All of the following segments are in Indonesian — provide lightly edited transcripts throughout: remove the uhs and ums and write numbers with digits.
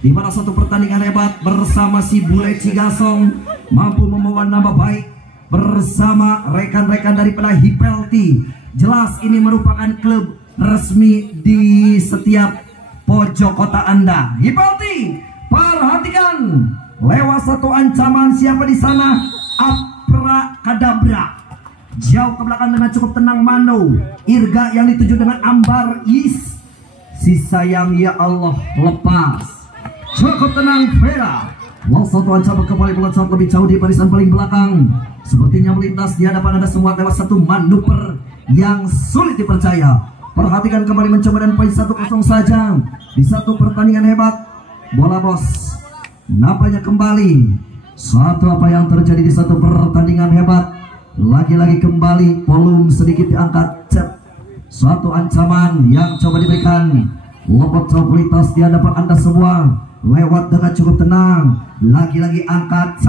di mana satu pertandingan hebat bersama si Bule Cigasong mampu membawa nama baik bersama rekan-rekan daripada Hipelti. Jelas ini merupakan klub resmi di setiap pojok kota Anda. Hipelti, perhatikan lewat satu ancaman siapa di sana? Abrakadabra. Jauh ke belakang dengan cukup tenang Mano. Irga yang dituju dengan Ambar Is. Si sayang ya Allah lepas. Cukup tenang Vera. Lalu satu ancaman kembali meloncat lebih jauh di barisan paling belakang. Sepertinya melintas di hadapan Anda semua lewat satu manuver yang sulit dipercaya. Perhatikan kembali mencoba dan poin 1-0 saja di satu pertandingan hebat. Bola bos. Nampaknya kembali satu apa yang terjadi di satu pertandingan hebat. Lagi-lagi kembali volume sedikit diangkat. Suatu ancaman yang coba diberikan. Lopot coplitas di hadapan Anda semua. Lewat dengan cukup tenang. Lagi-lagi angkat.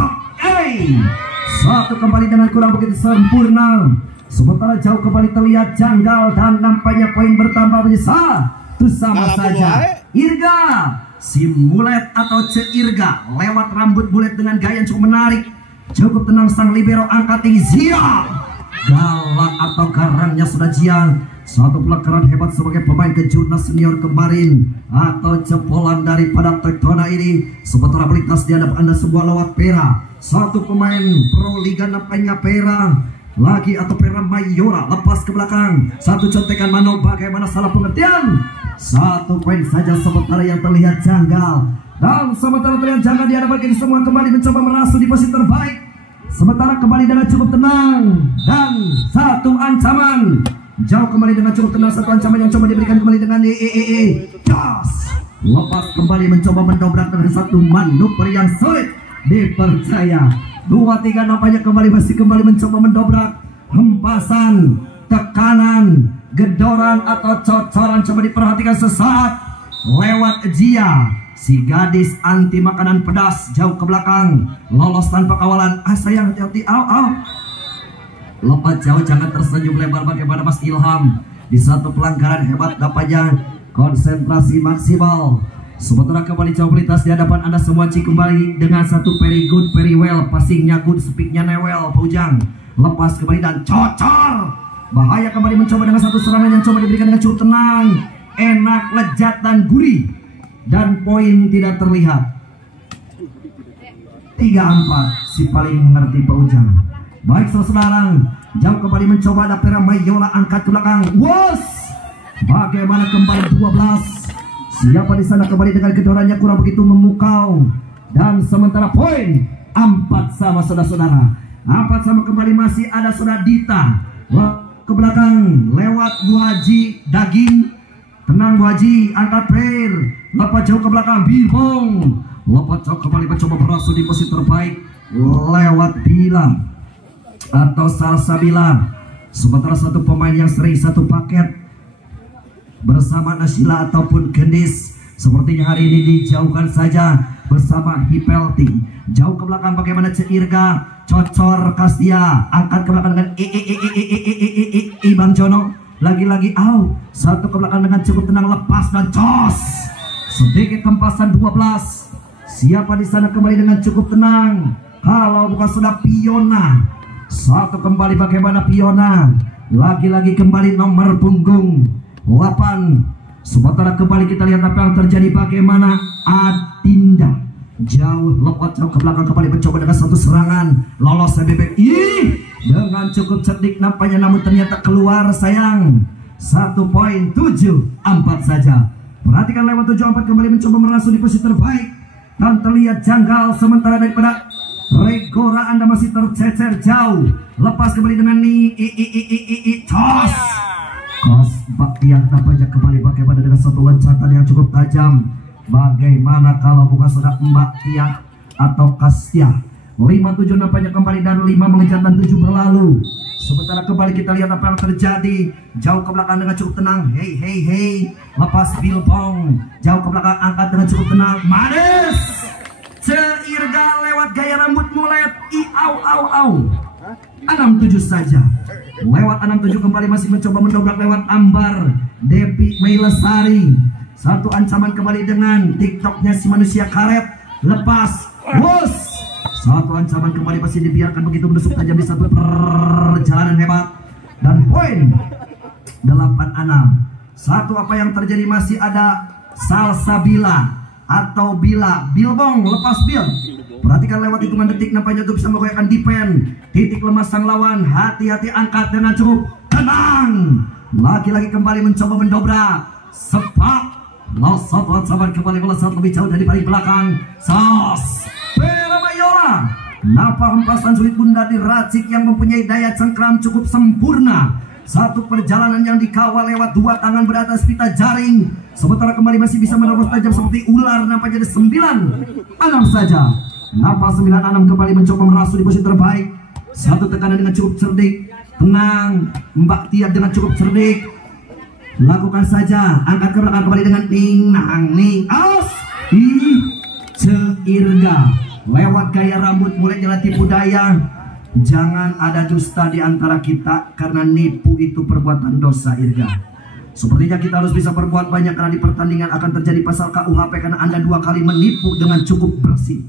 Satu kembali dengan kurang begitu sempurna. Sementara jauh kembali terlihat janggal. Dan nampaknya poin bertambah besar. Itu sama saja. Irga, si mulet atau Irga lewat rambut bulet dengan gaya yang cukup menarik. Cukup tenang sang libero angkat tinggi. Ziang galak atau garangnya sudah Jiang. Suatu pelakaran hebat sebagai pemain kejurnas senior kemarin atau jempolan daripada Tektona ini. Sementara melintas di hadapan Anda semua lewat Pera. Satu pemain pro liga nampaknya Pera lagi atau Pera Mayora lepas ke belakang. Satu contekan Mano, bagaimana salah pengertian. Satu poin saja sementara yang terlihat janggal. Dan sementara terlihat janggal di hadapan ini semua kembali mencoba merasuk di posisi terbaik. Sementara kembali dengan cukup tenang dan satu ancaman. Jauh kembali dengan cukup tenang, satu ancaman yang coba diberikan kembali dengan das. Lepas kembali mencoba mendobrak dengan satu manuver yang sulit dipercaya. 2-3 nampaknya masih kembali mencoba mendobrak. Hempasan, tekanan, gedoran atau cocoran coba diperhatikan sesaat lewat Jia. Si gadis anti makanan pedas jauh ke belakang. Lolos tanpa kawalan. Sayang hati-hati. Lompat jauh, jangan tersenyum lebar bagaimana Mas Ilham. Di satu pelanggaran hebat dapatnya konsentrasi maksimal. Sementara kembali jauh melintas di hadapan Anda semua. Kembali dengan satu very good, very well. Passingnya good, speaknya newell. Pujang lepas kembali dan cocor. Bahaya kembali mencoba dengan satu serangan yang coba diberikan dengan cukup tenang. Enak, lezat dan gurih. Dan poin tidak terlihat. 3-4. Si paling mengerti Pak Ujang. Baik saudara, jauh kembali mencoba ada Pera Mayola angkat ke belakang. Was, bagaimana kembali 12. Siapa di sana kembali dengan gedorannya kurang begitu memukau. Dan sementara poin 4 sama saudara-saudara. 4 sama kembali masih ada saudara Dita. Ke belakang lewat Bu Haji Daging. Tenang Bu Haji, angkat Per. Lepas jauh ke belakang Bibong. Lepas jauh kembali mencoba berasuk di posisi terbaik lewat Bila atau Salsabila. Sementara satu pemain yang sering satu paket bersama Nasila ataupun Gendis sepertinya hari ini dijauhkan saja bersama Hipelti. Jauh ke belakang bagaimana Irga, cocor Kastia, angkat ke belakang dengan Bang Jono. Lagi-lagi satu ke belakang dengan cukup tenang, lepas dan cos. Sedikit kempasan 12. Siapa di sana kembali dengan cukup tenang? Kalau bukan sudah Piona. Satu kembali bagaimana Piona. Lagi-lagi kembali nomor punggung 8. Sementara kembali kita lihat apa yang terjadi bagaimana Adinda. Jauh lepas jauh ke belakang kembali mencoba dengan satu serangan. Lolos bebek. Dengan cukup cerdik nampaknya namun ternyata keluar sayang. 1.74 saja. Perhatikan lewat 74 kembali mencoba merasuk di posisi terbaik. Dan terlihat janggal sementara daripada Regora Anda masih tercecer jauh. Lepas kembali dengan Tos. Kos Baktian tampaknya kembali bagaimana dengan satu loncatan yang cukup tajam. Bagaimana kalau bukan saudara Mbak Tia atau Kastia. 57 nampaknya kembali dan 5 mengejar dan 7 berlalu. Sementara kembali kita lihat apa yang terjadi. Jauh ke belakang dengan cukup tenang. Hey. Lepas Bilbong. Jauh ke belakang angkat dengan cukup tenang. Manis. Irga lewat gaya rambut mulet. 67 saja. Lewat 67 kembali masih mencoba mendobrak lewat Ambar Depi Meilesari. Satu ancaman kembali dengan TikToknya si manusia karet. Lepas. Bos. Satu ancaman kembali masih dibiarkan begitu menusuk tajam di satu perjalanan hebat. Dan poin 8-6. Satu apa yang terjadi masih ada Salsabila atau Bilbong lepas Bil. Perhatikan lewat hitungan detik nampaknya untuk bisa menggoyahkan defense. Titik lemah sang lawan. Hati-hati angkat dengan cukup tenang. Lagi-lagi kembali mencoba mendobrak. Sepak. Los satu ancaman kembali melesat lebih jauh dari paling belakang. Sos Peramayola. Napa hempasan sulit bunda diracik yang mempunyai daya cengkram cukup sempurna. Satu perjalanan yang dikawal lewat dua tangan beratas pita jaring. Sementara kembali masih bisa menerobos tajam seperti ular. Nampaknya jadi 9-6 saja. Napa 9-6 kembali mencoba merasuk di posisi terbaik. Satu tekanan dengan cukup cerdik. Tenang. Mbak Tia dengan cukup cerdik. Lakukan saja. Angkat ke belakang kembali dengan ning nang ning. Aus. Irga. Lewat gaya rambut mulai jalan tipu daya. Jangan ada dusta di antara kita, karena nipu itu perbuatan dosa, Irga. Sepertinya kita harus bisa berbuat banyak karena di pertandingan akan terjadi pasal KUHP karena Anda 2 kali menipu dengan cukup bersih.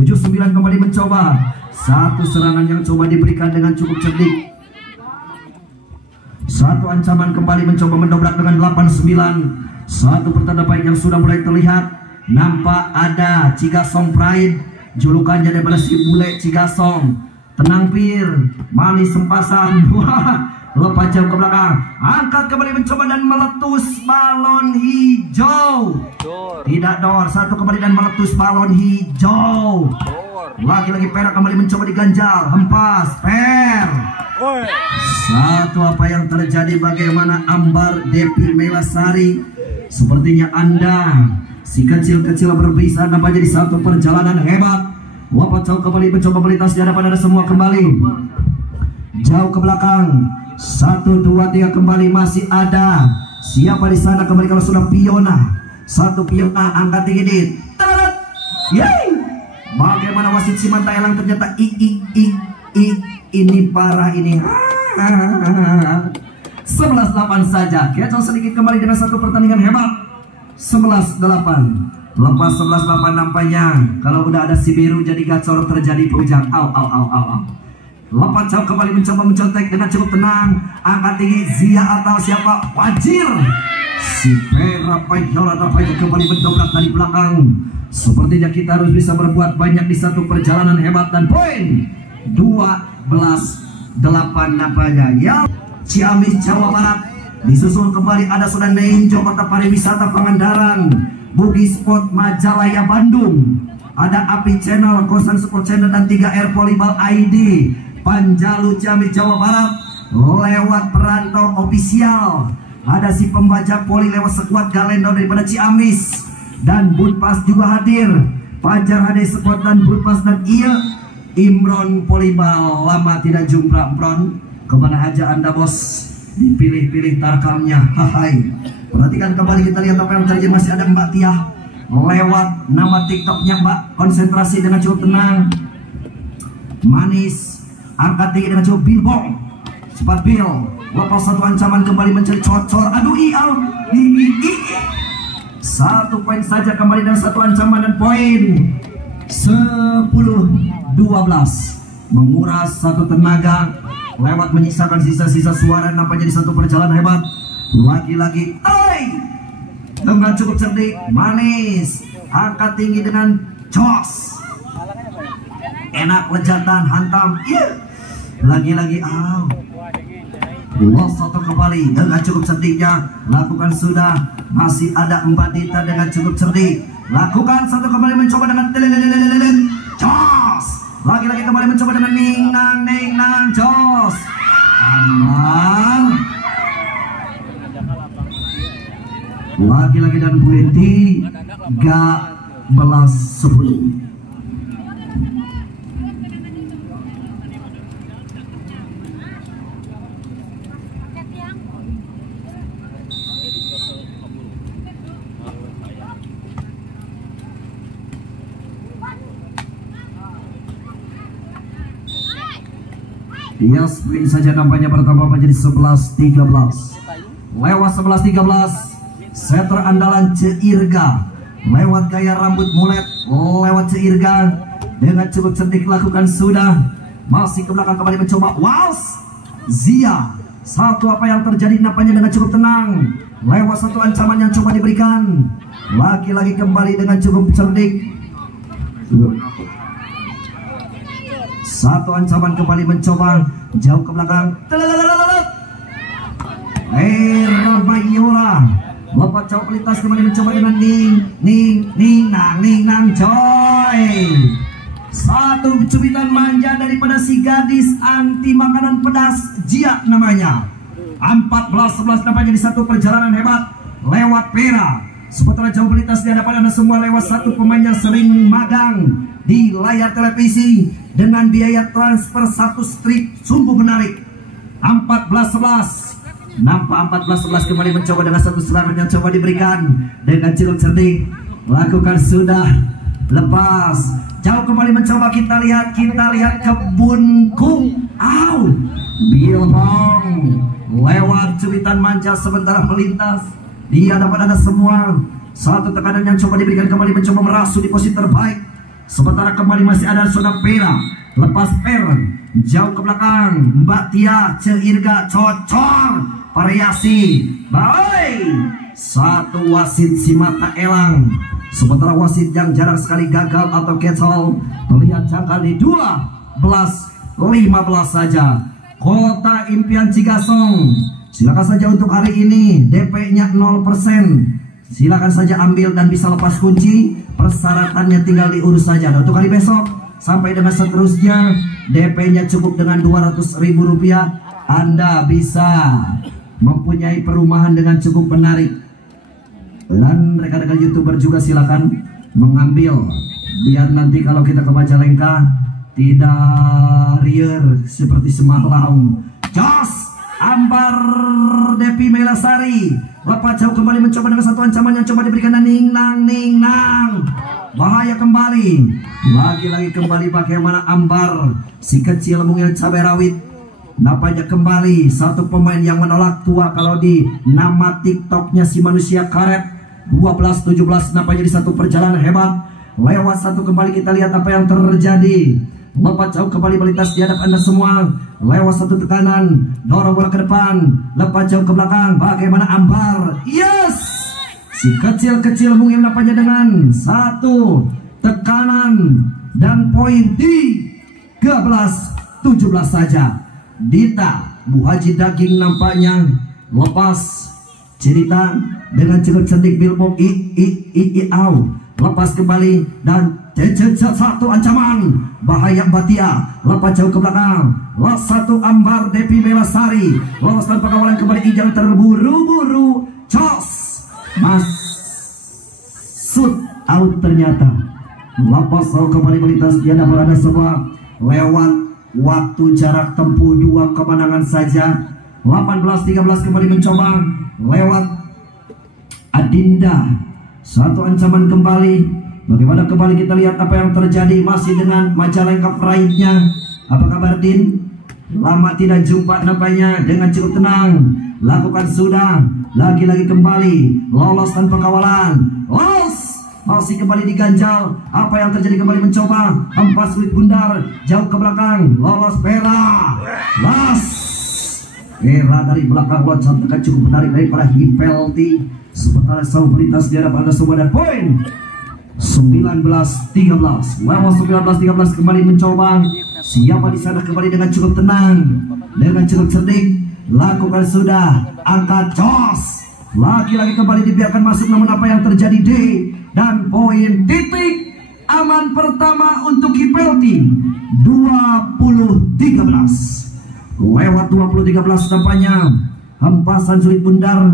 7-9 kembali mencoba. Satu serangan yang coba diberikan dengan cukup cerdik. Satu ancaman kembali mencoba mendobrak dengan 8-9. Satu pertanda baik yang sudah mulai terlihat. Nampak ada Cigasong Pride. Julukannya daripada si bule Cigasong. Tenang Pir, manis sempasan. Wah, lepas jam ke belakang. Angkat kembali mencoba dan meletus balon hijau. Tidak dor. Satu kembali dan meletus balon hijau. Lagi-lagi perak kembali mencoba diganjal. Hempas, per. Satu apa yang terjadi, bagaimana Ambar Depi Melasari. Sepertinya Anda si kecil-kecil berbisa nampak jadi satu perjalanan hebat. Wapat jauh kembali mencoba melintas di hadapan Anda semua kembali. Jauh ke belakang. 1, 2, 3 kembali masih ada. Siapa di sana kembali kalau sudah Piona. Satu Piona angkat tinggi dit. Yeay. Bagaimana wasit Siman Thailand ternyata ini parah ini. 11-8 saja. Kecoh sedikit kembali dengan satu pertandingan hebat. 11-8. Lepas 11-8 nampaknya kalau udah ada si biru jadi gacor terjadi pujang. Lepas jauh kembali mencoba mencontek dengan cukup tenang. Angkat tinggi Zia atau siapa? Wajir. Si Peramayola nampaknya kembali mendobrak dari belakang. Sepertinya kita harus bisa berbuat banyak di satu perjalanan hebat. Dan poin 12-8 nampaknya ya. Ciamis Jawa Barat. Disusul kembali ada Sudan Nenjo Kota Pariwisata Pangandaran. Bugis Sport Majalaya Bandung. Ada Api Channel, Kosan Sport Channel dan 3R Volleyball ID. Panjalu Ciamis Jawa Barat lewat Perantau Official. Ada si pembajak poli lewat Sekuat Galendo daripada Ciamis. Dan Budpas juga hadir. Pajar HD Sport dan Budpas dan Imron Volleyball. Lama tidak jumpa Imron. Kemana aja Anda bos? Dipilih-pilih tarkamnya. Hai. Perhatikan kembali, kita lihat apa yang terjadi. Masih ada Mbak Tia lewat nama TikToknya Mbak. Konsentrasi dengan cukup tenang. Manis. Angkat tinggi dengan cukup Bilbong. Cepat Bil. Lepas satu ancaman kembali mencari cocor. Aduh out. Satu poin saja kembali dan satu ancaman dan poin 10-12. Menguras satu tenaga lewat menyisakan sisa-sisa suara. Nampaknya di satu perjalanan hebat. Lagi-lagi dengan cukup cerdik. Manis. Angkat tinggi dengan jos. Enak lejatan hantam. Lagi-lagi Los satu kembali dengan cukup cerdiknya. Lakukan sudah. Masih ada Mbak Dita dengan cukup cerdik. Lakukan satu kembali mencoba dengan jos. Lagi-lagi kembali mencoba dengan ning nang jos. Aman. Lagi-lagi dan Bu Enti 13-10. Yes, poin saja nampaknya bertambah menjadi 11-13. Lewat 11-13. setter andalan Ceirga lewat gaya rambut mulet, lewat Ceirga dengan cukup cerdik lakukan sudah, masih ke belakang kembali mencoba Wals Zia. Satu apa yang terjadi nampaknya dengan cukup tenang, lewat satu ancaman yang coba diberikan, lagi-lagi kembali dengan cukup cerdik. Satu ancaman kembali mencoba jauh ke belakang. Mayola lepas jauh pelintas kembali mencoba dengan Ning Nang Joy. Satu cubitan manja daripada si gadis anti makanan pedas Jia namanya. 14-11 nampaknya di satu perjalanan hebat lewat Pera. Sementara jauh pelintas di hadapan Anda semua lewat satu pemain yang sering magang di layar televisi dengan biaya transfer satu strip sungguh menarik. 14-11 nampak 14-11 kembali mencoba dengan satu serangan yang coba diberikan dengan cukup cerdik, lakukan sudah, lepas jauh kembali mencoba. Kita lihat Kebun Kung Bilbong lewat cubitan manja sementara melintas di hadapan Anda semua. Satu tekanan yang coba diberikan kembali mencoba merasuk di posisi terbaik. Sementara kembali masih ada zona Pera, lepas jauh ke belakang Mbak Tia Ceirga cocor variasi baik. Satu wasit si mata elang, sementara wasit yang jarang sekali gagal atau kecol. Terlihat jangka di 12-15 saja. Kota Impian Cigasong, silakan saja untuk hari ini DP nya 0%. Silakan saja ambil dan bisa lepas kunci. Persyaratannya tinggal diurus saja. Dan untuk hari besok sampai dengan seterusnya DP nya cukup dengan Rp200.000. Anda bisa mempunyai perumahan dengan cukup menarik. Dan rekan-rekan YouTuber juga silakan mengambil, biar nanti kalau kita ke Majalengka tidak rier seperti semalam. Jos Ambar Depi Melasari lepas jauh kembali mencoba dengan satu ancaman yang coba diberikan Ning Nang. Bahaya kembali, lagi-lagi kembali bagaimana Ambar si kecil mungil cabai rawit. Nampaknya kembali satu pemain yang menolak tua kalau di nama TikToknya si manusia karet. 12-17 nampaknya di satu perjalanan hebat lewat satu. Kembali kita lihat apa yang terjadi. Lepas jauh kembali melintas di hadapan Anda semua lewat satu tekanan, dorong bola ke depan, lepas jauh ke belakang. Bagaimana Ambar? Yes, si kecil mungkin nampaknya dengan satu tekanan dan poin 13-17 saja. Dita Bu Haji Daging nampaknya lepas cerita dengan cukup cerdik. Bilbong lepas kembali dan satu ancaman bahaya Batia lepas jauh ke belakang. Satu Ambar Depi Melasari lolos tanpa kawalan kembali. Ijang terburu-buru Jos masuk out ternyata. Lepas kembali melintas dia dapat ada semua lewat waktu jarak tempuh 2 kemenangan saja. 18-13 kembali mencoba lewat Adinda. Satu ancaman kembali. Bagaimana kembali kita lihat apa yang terjadi masih dengan Majalengka Pride-nya. Apa kabar Din? Lama tidak jumpa nampaknya dengan cukup tenang. Lakukan sudah. Lagi-lagi kembali lolos tanpa kawalan. Los masih kembali diganjal. Apa yang terjadi kembali mencoba. Empas Sweet Bundar jauh ke belakang. Lolos Pera. Las Pera dari belakang loncat cukup menarik daripada Hipelti. Sementara sau melintas di hadapan Anda semua dan poin 19-13. Lewat 19-13 kembali mencoba. Siapa di sana kembali dengan cukup tenang, dengan cukup cerdik. Lakukan sudah. Angkat Jos. Lagi-lagi kembali dibiarkan masuk. Namun apa yang terjadi D dan poin titik aman pertama untuk Hipelti 20-13. Lewat 20-13 tampaknya hempasan Sulit Bundar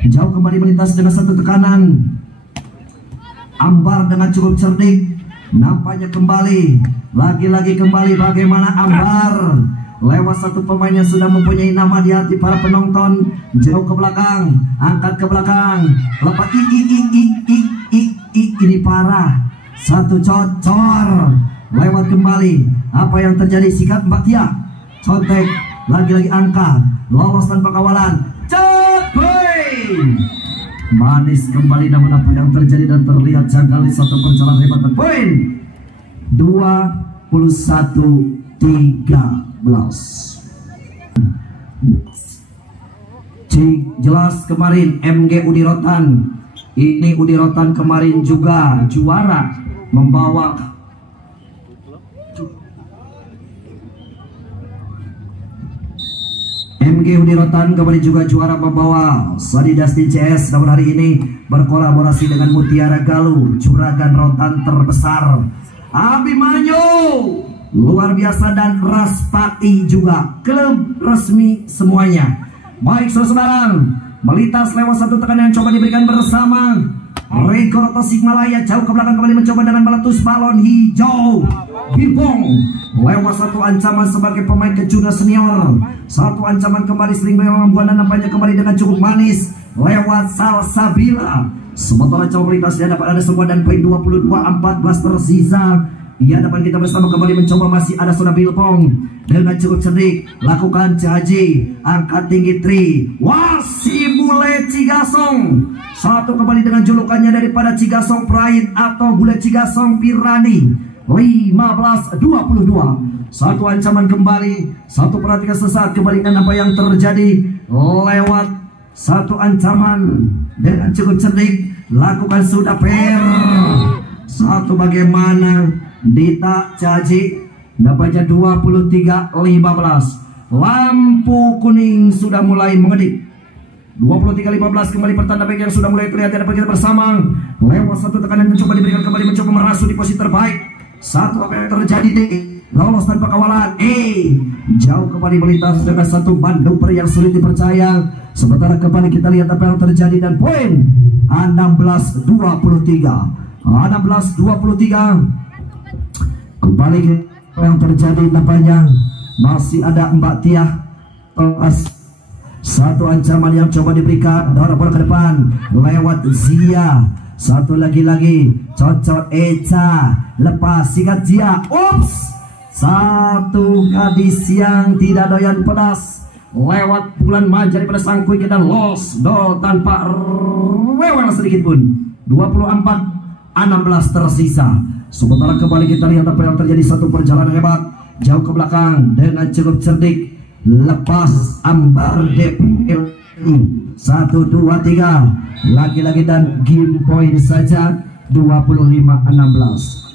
jauh kembali melintas dengan satu tekanan. Ambar dengan cukup cerdik nampaknya kembali. Lagi-lagi kembali bagaimana Ambar lewat satu pemain yang sudah mempunyai nama di hati para penonton. Jauh ke belakang, angkat ke belakang, lepas ini parah. Satu cocor lewat kembali. Apa yang terjadi? Sikat Mbak Tia contek, lagi-lagi angkat, lolos tanpa kawalan. Cepat Manis kembali, namun apa yang terjadi dan terlihat janggal di satu perjalanan hebat dan poin 21-13. Jelas kemarin MG Udi Rotan, ini Udi Rotan kemarin juga juara membawa MG Udi Rotan kemarin juga juara membawa Sadi Dustin CS, namun hari ini berkolaborasi dengan Mutiara Galuh, juragan rotan terbesar Abimanyu luar biasa, dan Raspati juga klub resmi semuanya. Baik saudara, melintas lewat satu tekanan yang coba diberikan bersama Rekor Tasikmalaya, jauh ke belakang kembali mencoba dengan meletus balon hijau Bilbong lewat satu ancaman sebagai pemain kejuna senior. Satu ancaman kembali sering membuat nampaknya kembali dengan cukup manis lewat Salsabila. Sementara coba melintas di hadapan ada semua dan poin 22-14 tersisa. Di hadapan kita bersama kembali mencoba, masih ada Sona Bilbong dengan cukup cerdik, lakukan Cahaji, angkat tinggi tri, wasi Bule Cigasong. Satu kembali dengan julukannya daripada Cigasong Pride atau Bule Cigasong Pirani. 15-22. Satu ancaman kembali, satu perhatikan sesaat kembali dengan apa yang terjadi lewat satu ancaman dengan cukup cerdik, lakukan sudah per. Satu bagaimana Dita Cahaji dapatnya 23-15. Lampu kuning sudah mulai mengedip. 23-15 kembali pertanda baik yang sudah mulai terlihat dapat kita bersama. Lewat satu tekanan mencoba diberikan kembali, mencoba merasuk di posisi terbaik. Satu apa yang terjadi di lolos tanpa kawalan. Jauh kembali melintas dengan satu bandumper yang sulit dipercaya. Sementara kembali kita lihat apa yang terjadi dan poin 16-23. 16-23. Kembali yang terjadi nampaknya masih ada Mbak Tia. Satu ancaman yang coba diberikan, dorong bola ke depan lewat Zia. Satu lagi cocok Eca, lepas sikat Zia. Ups, satu gadis yang tidak doyan pedas lewat bulan manja daripada Sangkui kita los do tanpa rewel sedikit pun. 24-16 tersisa. Sementara kembali kita lihat apa yang terjadi, satu perjalanan hebat jauh ke belakang dengan cukup cerdik, lepas Ambar DPL 1, 2, 3 lagi-lagi dan game point saja 25-16.